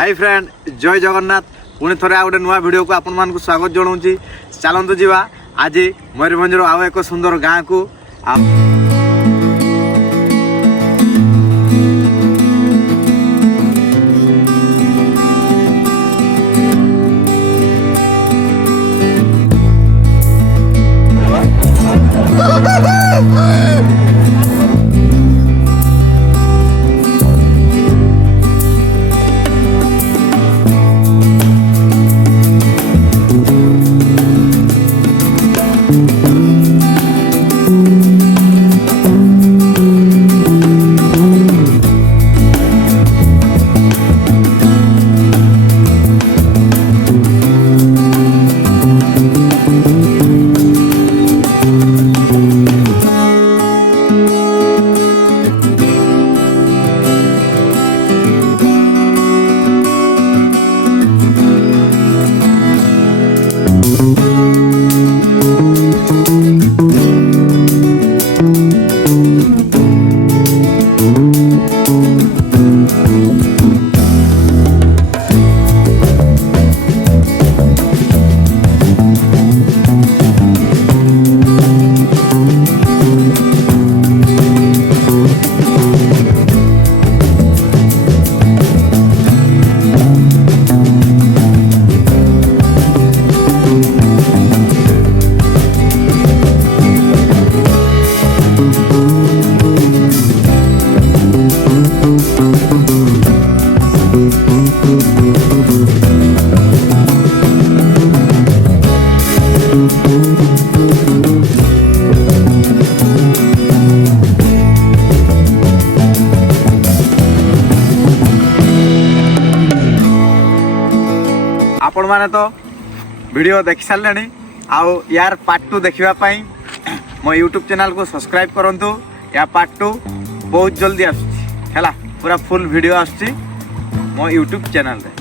Hi friend जय जगन्नाथ पुणी थे आ गए नुआ वीडियो को आपण मानक स्वागत जनाऊँगी। चलतु जावा आज मयूरभंजर आउ एक सुंदर गाँ को आपण माने तो वीडियो देखि सारे आउ यार पार्ट 2 देखापी मो यूट्यूब चैनल को सब्सक्राइब करंतु। या पार्ट 2 बहुत जल्दी आसुची है पूरा फुल वीडियो आसुची मो यूट्यूब चैनल रे।